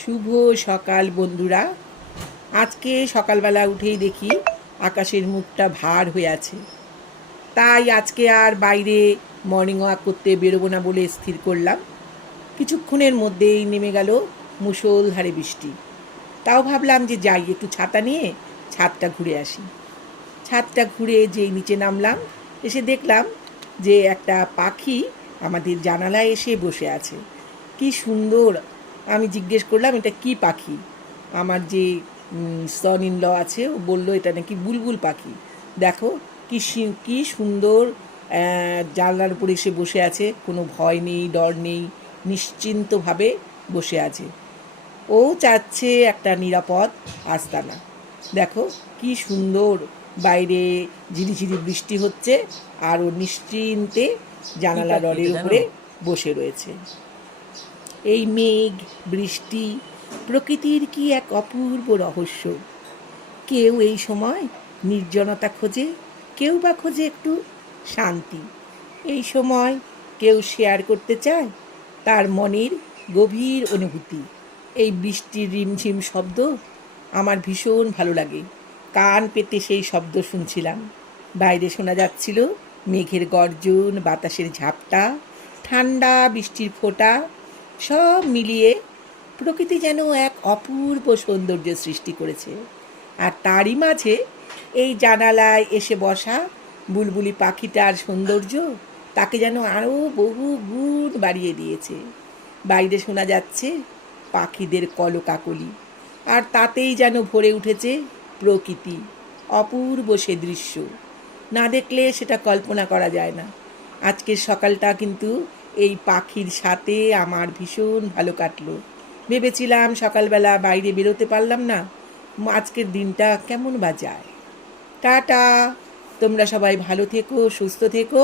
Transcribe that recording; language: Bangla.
শুভ সকাল বন্ধুরা। আজকে সকালবেলা উঠেই দেখি আকাশের মুখটা ভার হয়ে আছে। তাই আজকে আর বাইরে মর্নিং ওয়াক করতে বেরোবো না বলে স্থির করলাম। কিছুক্ষণের মধ্যেই নেমে গেল মুষলধারে বৃষ্টি। তাও ভাবলাম যে যাই, একটু ছাতা নিয়ে ছাদটা ঘুরে আসি। ছাদটা ঘুরে যেই নিচে নামলাম, এসে দেখলাম যে একটা পাখি আমাদের জানালায় এসে বসে আছে। কি সুন্দর! আমি জিজ্ঞেস করলাম এটা কি পাখি। আমার যে সন ইন ল আছে, ও বললো এটা নাকি বুলবুল পাখি। দেখো কি সুন্দর জানলার উপরে এসে বসে আছে, কোনো ভয় নেই, ডর নেই, নিশ্চিন্তভাবে বসে আছে। ও চাচ্ছে একটা নিরাপদ আস্তানা। দেখো কি সুন্দর, বাইরে ঝিরিঝিরি বৃষ্টি হচ্ছে আর ও নিশ্চিন্তে জানালা রডের উপরে বসে রয়েছে। এই মেঘ, বৃষ্টি, প্রকৃতির কি এক অপূর্ব রহস্য। কেউ এই সময় নির্জনতা খোঁজে, কেউ বা খোঁজে একটু শান্তি। এই সময় কেউ শেয়ার করতে চায় তার মনের গভীর অনুভূতি। এই বৃষ্টির রিমঝিম শব্দ আমার ভীষণ ভালো লাগে। কান পেতে সেই শব্দ শুনছিলাম। বাইরে শোনা যাচ্ছিল মেঘের গর্জন, বাতাসের ঝাপটা, ঠান্ডা বৃষ্টির ফোঁটা, সব মিলিয়ে প্রকৃতি যেন এক অপূর্ব সৌন্দর্য সৃষ্টি করেছে। আর তারই মাঝে এই জানালায় এসে বসা বুলবুলি পাখিটার সৌন্দর্য তাকে যেন আরও বহু গুণ বাড়িয়ে দিয়েছে। বাইরে শোনা যাচ্ছে পাখিদের কলকাকলি, আর তাতেই যেন ভরে উঠেছে প্রকৃতি। অপূর্ব সে দৃশ্য, না দেখলে সেটা কল্পনা করা যায় না। আজকের সকালটা কিন্তু এই পাখির সাথে আমার ভীষণ ভালো কাটলো। ভেবেছিলাম সকালবেলা বাইরে বেরোতে পারলাম না, আজকের দিনটা কেমন বা যায়। টাটা। তোমরা সবাই ভালো থেকো, সুস্থ থেকো।